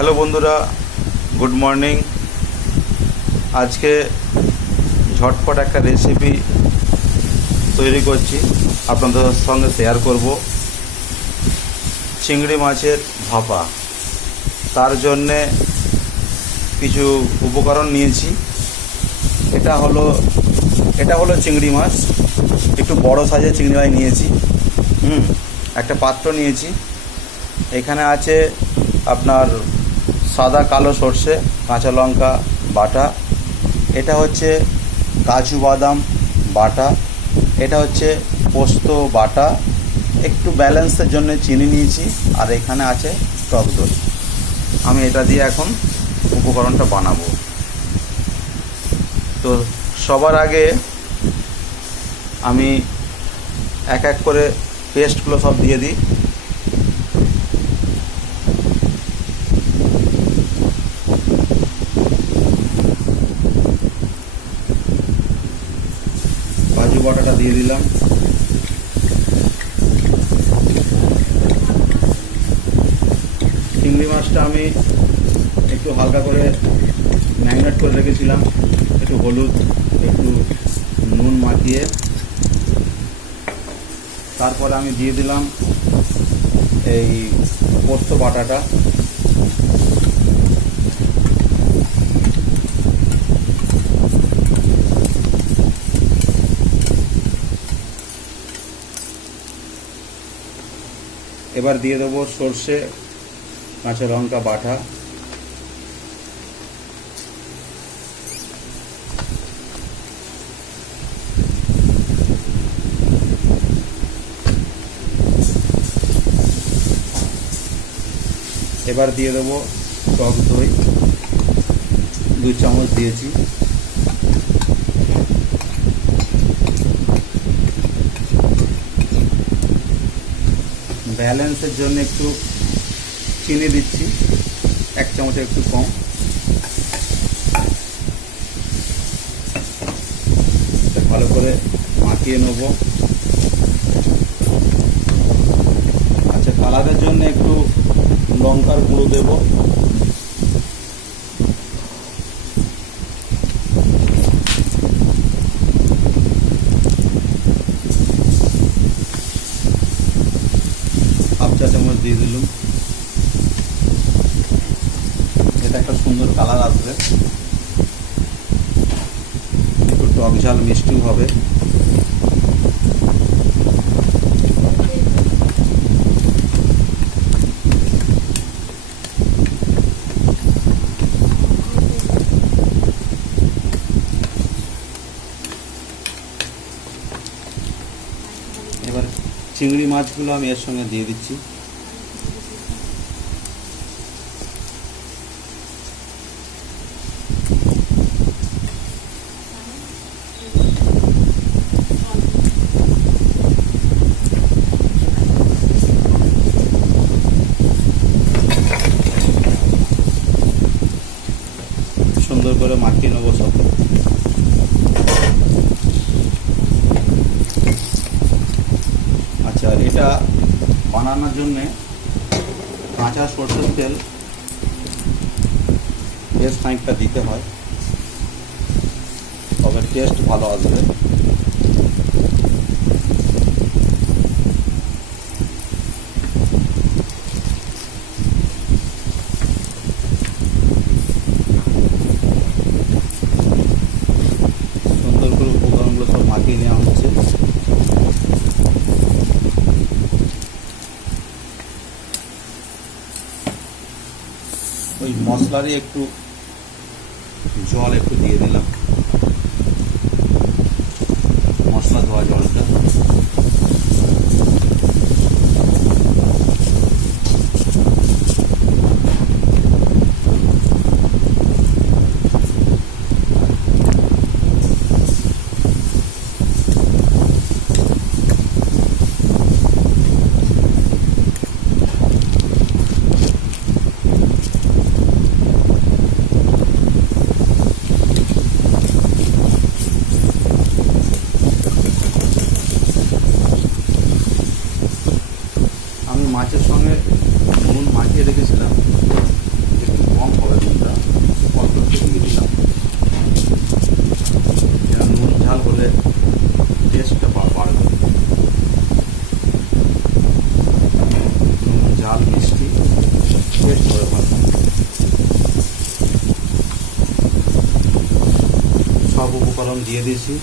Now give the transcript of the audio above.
Hello বন্ধুরা, good morning. আজকে ঝটপট একটা রেসিপি তৈরি করছি, আপনাদের সঙ্গে শেয়ার করব। চিংড়ি মাছের ভাপা। তার জন্যে কিছু উপকরণ নিয়েছি। এটা হলো চিংড়ি মাছ, একটু বড় সাইজের চিংড়ি মাছ নিয়েছি। একটা পাত্র নিয়েছি। এখানে আছে আপনার সাদা কালো সর্ষে, কাঁচা লঙ্কা বাটা, এটা হচ্ছে কাজু বাদাম বাটা, এটা হচ্ছে পোস্ত বাটা, একটু ব্যালেন্সের জন্য চিনি নিয়েছি, আর এখানে আছে টক দই। আমি এটা দিয়ে এখন উপকরণটা বানাবো। তো সবার আগে আমি এক এক করে পেস্টগুলো সব দিয়ে দিই। কাজু বাটাটা দিয়ে দিলাম, চিংড়ি মাছটা আমি একটু হালকা করে ম্যারিনেট করে রেখেছিলাম, একটু হলুদ একটু নুন মাখিয়ে। তারপরে আমি দিয়ে দিলাম এই পোস্ত বাটাটা, এবার দিয়ে দেবো সর্ষে কাঁচা লঙ্কা বাটা, এবার দিয়ে দেবো টক দই 2 চামচ দিয়েছি, ব্যালেন্সের জন্য একটু চিনি দিচ্ছি, 1 চামচের একটু কম। ভালো করে মাখিয়ে নেব। আচ্ছা, কালারের জন্য একটু লঙ্কার গুঁড়ো দেব, হাফ চা চামচ দিয়ে দিলাম। এটা একটা সুন্দর কালার আসবে, একটু টক ঝাল মিষ্টিও হবে। এবার চিংড়ি মাছগুলো আমি এর সঙ্গে দিয়ে দিচ্ছি। সুন্দর করে মাখিয়ে নেবো সব। আচ্ছা, এটা বানানোর জন্যে কাঁচা সরষের তেল বেশ খানিকটা দিতে হয়, তবে টেস্ট ভালো আসবে। সুন্দর করে উপকরণগুলো সব মাখিয়ে নেওয়া হচ্ছে। ওই মশলারই একটু জল একটু দিয়ে দিলাম, মশলা ধোয়া জলটা। দিয়ে দিয়েছি